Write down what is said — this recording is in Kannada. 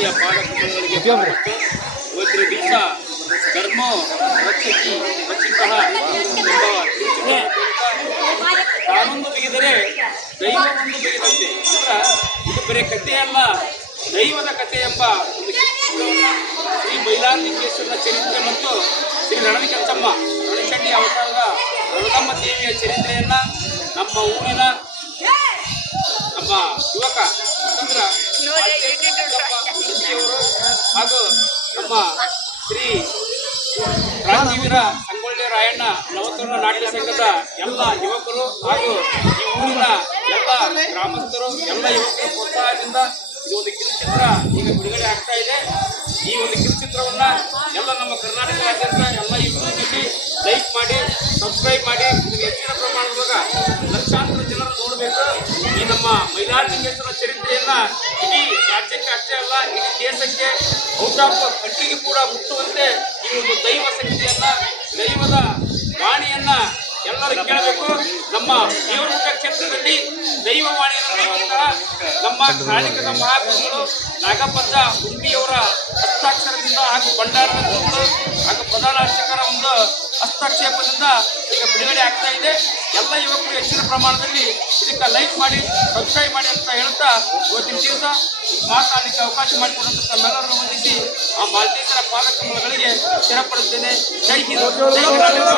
ಶ್ರೀಯ ಪಾದಕಮಲಗಳಿಗೆ ಇವತ್ತಿನ ದಿವಸ ಧರ್ಮೋ ರಕ್ಷಕಿ ರಕ್ಷಿತಃ ತಾನೊಂದು ಬಿಗಿದರೆ ದೈವವೊಂದು ಬಿಗಿದಂತೆ. ಇದು ಬರೀ ಕಥೆಯಲ್ಲ, ದೈವದ ಕಥೆ ಎಂಬ ಒಂದು ಶ್ರೀ ಮೈಲಾರಲಿಂಗೇಶ್ವರನ ಚರಿತ್ರೆ ಮತ್ತು ಶ್ರೀ ರಣವಿಕೆಂಚಮ್ಮ ರಣಚಂಡಿ ಅವತಾರದ ರಣದಮ್ಮ ದೇವಿಯ ಚರಿತ್ರೆಯನ್ನ ನಮ್ಮ ಊರಿನ ನಮ್ಮ ಯುವಕ ಚಂದ್ರ ಹಾಗೂ ನಮ್ಮ ಶ್ರೀ ಕ್ರಾಂತಿವೀರ ಸಂಗೊಳ್ಳಿ ರಾಯಣ್ಣ ನವತರುಣ ನಾಟ್ಯ ಸಂಘದ ಎಲ್ಲ ಯುವಕರು ಹಾಗೂ ಈ ಊರಿನ ಎಲ್ಲ ಗ್ರಾಮಸ್ಥರು ಎಲ್ಲ ಯುವಕರ ಪ್ರೋತ್ಸಾಹದಿಂದ ಇದು ಒಂದು ಕಿರುಚಿತ್ರ ಈಗ ಬಿಡುಗಡೆ ಆಗ್ತಾ ಇದೆ. ಈ ಒಂದು ಕಿರುಚಿತ್ರವನ್ನ ಎಲ್ಲ ನಮ್ಮ ಕರ್ನಾಟಕದಾದ್ಯಂತ ಎಲ್ಲ ಯೂಟ್ಯೂಬ್ನಲ್ಲಿ ಲೈಕ್ ಮಾಡಿ, ಸಬ್ಸ್ಕ್ರೈಬ್ ಮಾಡಿ. ಇದನ್ನು ಹೆಚ್ಚಿನ ಪ್ರಮಾಣದಾಗ ಲಕ್ಷಾಂತರ ಜನರು ನೋಡಬೇಕು. ಈ ನಮ್ಮ ಮೈಲಾರಲಿಂಗೇಶ್ವರ ಚರಿತ್ರೆಯನ್ನ ಇಡೀ ರಾಜ್ಯಕ್ಕೆ ಅಷ್ಟೇ ಅಲ್ಲ, ಇಡೀ ದೇಶಕ್ಕೆ, ಔಟ್ ಆಫ್ ಕಂಟ್ರಿಗೆ ಕೂಡ ಮುಟ್ಟುವಂತೆ ಈ ಒಂದು ದೈವ ಶಕ್ತಿಯನ್ನ, ದೈವದ ವಾಣಿಯನ್ನ ಎಲ್ಲರೂ ಕೇಳಬೇಕು. ನಮ್ಮ ದೇವರಮುಖ ಕ್ಷೇತ್ರದಲ್ಲಿ ದೈವವಾಣಿಯನ್ನು ನಮ್ಮ ಕಾಣಿಕದ ಮಹಾಗುರುಗಳು ನಾಗಪಂಥ ಉಂಬಿಯವರ ಹಸ್ತಾಕ್ಷರದಿಂದ ಹಾಗೂ ಭಂಡಾರದ ಗುರುಗಳು ಹಾಗೂ ಪ್ರಧಾನ ಅರ್ಚಕರ ಒಂದು ಹಸ್ತಕ್ಷೇಪದಿಂದ ಈಗ ಬಿಡುಗಡೆ ಆಗ್ತಾ ಇದೆ. ಎಲ್ಲ ಯುವಕರು ಹೆಚ್ಚಿನ ಪ್ರಮಾಣದಲ್ಲಿ ಇದಕ್ಕೆ ಲೈಕ್ ಮಾಡಿ, ಸಬ್ಸ್ಕ್ರೈಬ್ ಮಾಡಿ ಅಂತ ಹೇಳ್ತಾ ಇವತ್ತಿನ ದಿವಸ ಮಾತನಾಡಲಿಕ್ಕೆ ಅವಕಾಶ ಮಾಡಿಕೊಡುವಂಥ ತಮ್ಮೆಲ್ಲರನ್ನು ವಂದಿಸಿ ಆ ಮಾಲ್ಟೇಶರ ಪಾದಕಮಲಗಳಿಗೆ ಸ್ಥಿರಪಡುತ್ತೇನೆ. ಜೈ ಹಿಂದ್, ಜೈ ಕರ್ನಾಟಕ.